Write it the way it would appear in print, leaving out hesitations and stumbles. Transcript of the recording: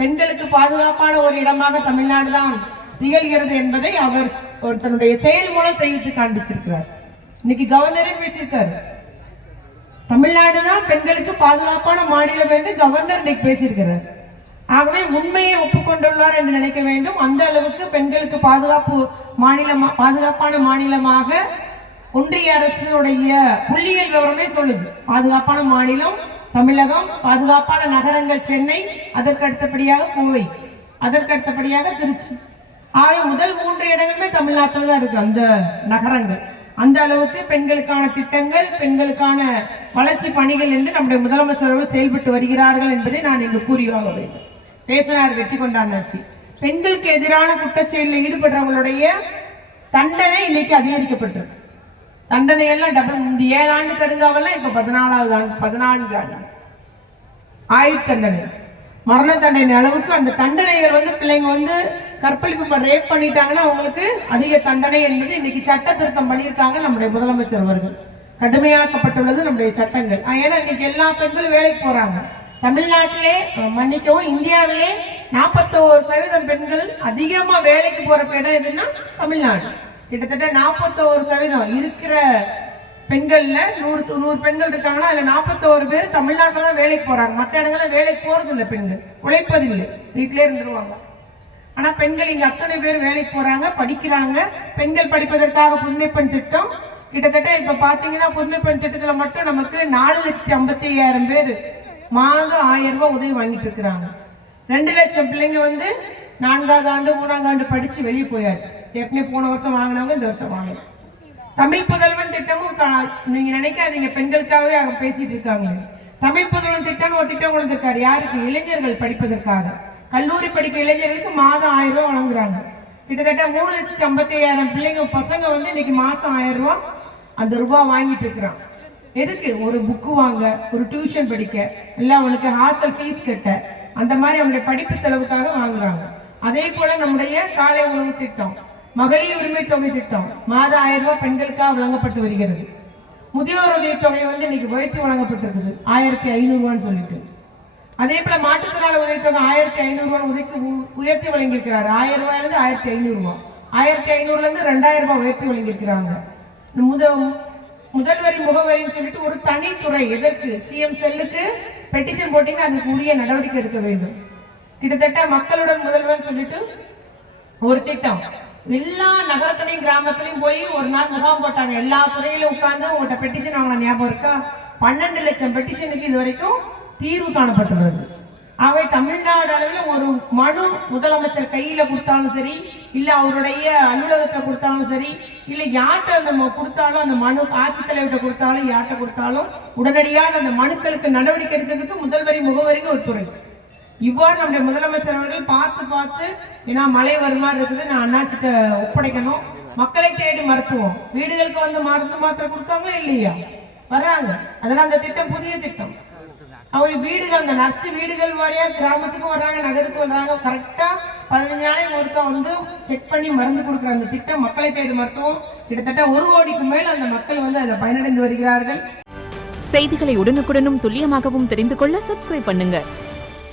பெண்களுக்கு பாதுகாப்பான ஒரு இடமாக தமிழ்நாடு தான் திகழ்கிறது என்பதை அவர் தன்னுடைய செயல் மூலம் செய்து காண்பிச்சிருக்கிறார். இன்னைக்கு கவர்னரே பேசியிருக்காரு, தமிழ்நாடு தான் பெண்களுக்கு பாதுகாப்பான மாநிலம் என்று கவர்னர் இன்னைக்கு பேசியிருக்கிறார். ஆகவே உண்மையை ஒப்புக்கொண்டுள்ளார் என்று நினைக்க வேண்டும். அந்த அளவுக்கு பெண்களுக்கு பாதுகாப்பான மாநிலமாக ஒன்றிய அரசுடைய புள்ளியியல் விவரமே சொல்லுது. பாதுகாப்பான மாநிலம் தமிழகம், பாதுகாப்பான நகரங்கள் சென்னை, அதற்கு அடுத்தபடியாக கோவை, அதற்கு அடுத்தபடியாக திருச்சி. ஆக முதல் 3 இடங்களுமே தமிழ்நாட்டில் தான் இருக்கு அந்த நகரங்கள். அந்த அளவுக்கு பெண்களுக்கான திட்டங்கள், பெண்களுக்கான வளர்ச்சி பணிகள் என்று நம்முடைய முதலமைச்சர்கள் செயல்பட்டு வருகிறார்கள் என்பதை நான் இங்கு கூறியாக வேண்டும். பேசினார் வெற்றி கொண்டாடினாச்சு. பெண்களுக்கு எதிரான குற்றச்செயலில் ஈடுபடுறவங்களுடைய தண்டனை இன்னைக்கு அதிகரிக்கப்பட்டிருக்கு. தண்டனை எல்லாம் டபுள். 7 ஆண்டு கடுங்காவெல்லாம் இப்ப 14வது ஆண்டு, 14 ஆண்டு ஆயுள் தண்டனை, மரண தண்டனை அளவுக்கு அந்த தண்டனைகள் பிள்ளைங்க கற்பழிப்பு ரேப் பண்ணிட்டாங்கன்னா அவங்களுக்கு அதிக தண்டனை என்பது இன்னைக்கு சட்ட திருத்தம் பண்ணியிருக்காங்க நம்முடைய முதலமைச்சர் அவர்கள். கடுமையாக்கப்பட்டுள்ளது நம்முடைய சட்டங்கள். ஏன்னா இன்னைக்கு எல்லா பெண்களும் வேலைக்கு போறாங்க. தமிழ்நாட்டிலே மன்னிக்கவும், இந்தியாவிலே 41% பெண்கள் அதிகமா வேலைக்கு போற இடம் எதுன்னா தமிழ்நாடு. கிட்டத்தட்ட 41% இருக்கிற பெண்கள்ல 100 பெண்கள் இருக்காங்கன்னா அதுல 41 பேர் தமிழ்நாட்டில் தான் வேலைக்கு போறாங்க. மற்ற இடங்கள்ல வேலைக்கு போறது இல்லை, பெண்கள் உழைப்பதில்லை, வீட்டிலே இருந்துருவாங்க. ஆனா பெண்கள் இங்க அத்தனை பேர் வேலைக்கு போறாங்க, படிக்கிறாங்க. பெண்கள் படிப்பதற்காக புதுமைப்பெண் திட்டம் கிட்டத்தட்ட இப்ப பாத்தீங்கன்னா புதுமைப்பெண் திட்டத்துல மட்டும் நமக்கு 4,55,000 பேர் மாதம் 1000 ரூபாய் உதவி வாங்கிட்டு இருக்கிறாங்க. 2 லட்சம் பிள்ளைங்க 4ஆவது ஆண்டு 3ஆம் ஆண்டு படிச்சு வெளியே போயாச்சு. ஏற்கனவே போன வருஷம் வாங்கினவங்க இந்த வருஷம் வாங்கலாம். தமிழ் புதல்வன் திட்டமும் நீங்க நினைக்காதீங்க, பெண்களுக்காகவே அவங்க பேசிட்டு இருக்காங்க. தமிழ் புதல்வன் திட்டம் ஒரு திட்டம் கொடுத்திருக்காரு. யாருக்கு? இளைஞர்கள் படிப்பதற்காக. கல்லூரி படிக்க இளைஞர்களுக்கு மாதம் 1000 ரூபாய் வழங்குறாங்க. கிட்டத்தட்ட 3,55,000 பிள்ளைங்க பசங்க இன்னைக்கு மாசம் 1000 ரூபாய் அந்த ரூபாய் வாங்கிட்டு இருக்கிறான். எதுக்கு? ஒரு புக்கு வாங்க, ஒரு டியூஷன் படிக்க, இல்ல அவனுக்கு ஹாஸ்டல் ஃபீஸ் கட்ட, அந்த மாதிரி அவனுடைய படிப்பு செலவுக்காக வாங்குறாங்க. அதே போல நம்முடைய காலை உணவு திட்டம், மகளிர் உரிமை தொகை திட்டம் மாதம் 1000 ரூபாய் பெண்களுக்காக வழங்கப்பட்டு வருகிறது. முதியோர் உதவி தொகை இன்னைக்கு உயர்த்தி வழங்கப்பட்டிருக்குது 1500 ரூபான்னு சொல்லிட்டு. அதே போல மாற்றுத்திறனாளி உதவி தொகை 1500 ரூபாய் உயர்த்தி வழங்கியிருக்கிறார். 1000 ரூபாயிலிருந்து 1500 ரூபாய், 1500 இருந்து 2000 ரூபாய் உயர்த்தி வழங்கியிருக்கிறாங்க. முதல்வரி முகவரின்னு சொல்லிட்டு ஒரு தனித்துறை, எதற்கு? சிஎம் செல்லுக்கு பெட்டிஷன் போட்டீங்கன்னா அதுக்கு உரிய நடவடிக்கை எடுக்க வேண்டும். கிட்டத்தட்ட மக்களுடன் முதல்வர் சொல்லிட்டு ஒரு திட்டம் எல்லா நகரத்திலையும் கிராமத்திலையும் போய் ஒரு நாள் முகாம் போட்டாங்க. எல்லா துறையிலும் உட்கார்ந்து உங்கள்கிட்ட பெட்டிஷன் வாங்கின ஞாபகம் இருக்கா? 12 லட்சம் பெட்டிஷனுக்கு இது வரைக்கும் தீர்வு காணப்பட்டுள்ளது. அவை தமிழ்நாடு அளவில் ஒரு மனு முதலமைச்சர் கையில கொடுத்தாலும் சரி, இல்ல அவருடைய அலுவலகத்தை கொடுத்தாலும் சரி, இல்ல யார்கிட்ட அந்த கொடுத்தாலும், அந்த மனு ஆட்சித்தலைவர்கிட்ட கொடுத்தாலும், யார்கிட்ட கொடுத்தாலும் உடனடியாக அந்த மனுக்களுக்கு நடவடிக்கை எடுக்கிறதுக்கு முதல்வரி முகவரின்னு ஒரு துறை. இவ்வாறு நம்முடைய முதலமைச்சர் அவர்கள் பார்த்து ஏன்னா மழை வருமாறு இருக்குது, நான் அண்ணாச்சிட்ட ஒப்படைக்கணும். மக்களை தேடி மருத்துவம் வீடுகளுக்கு மருந்து மாத்திரை கொடுத்தாங்களா இல்லையா? வர்றாங்க. அதெல்லாம் அந்த திட்டம் புதிய திட்டம். அவங்க வீடுகள், அந்த நர்ஸ் வீடுகள் வாரியா கிராமத்துக்கும் வர்றாங்க, நகருக்கு வர்றாங்க. கரெக்டா 15 நாளைக்கு ஒருக்கா செக் பண்ணி மருந்து கொடுக்குற அந்த திட்டம் மக்களை தேடி மருத்துவம். கிட்டத்தட்ட 1 கோடிக்கு மேல் அந்த மக்கள் அதில் பயனடைந்து வருகிறார்கள். செய்திகளை உடனுக்குடனும் துல்லியமாகவும் தெரிந்து கொள்ள சப்ஸ்கிரைப் பண்ணுங்க.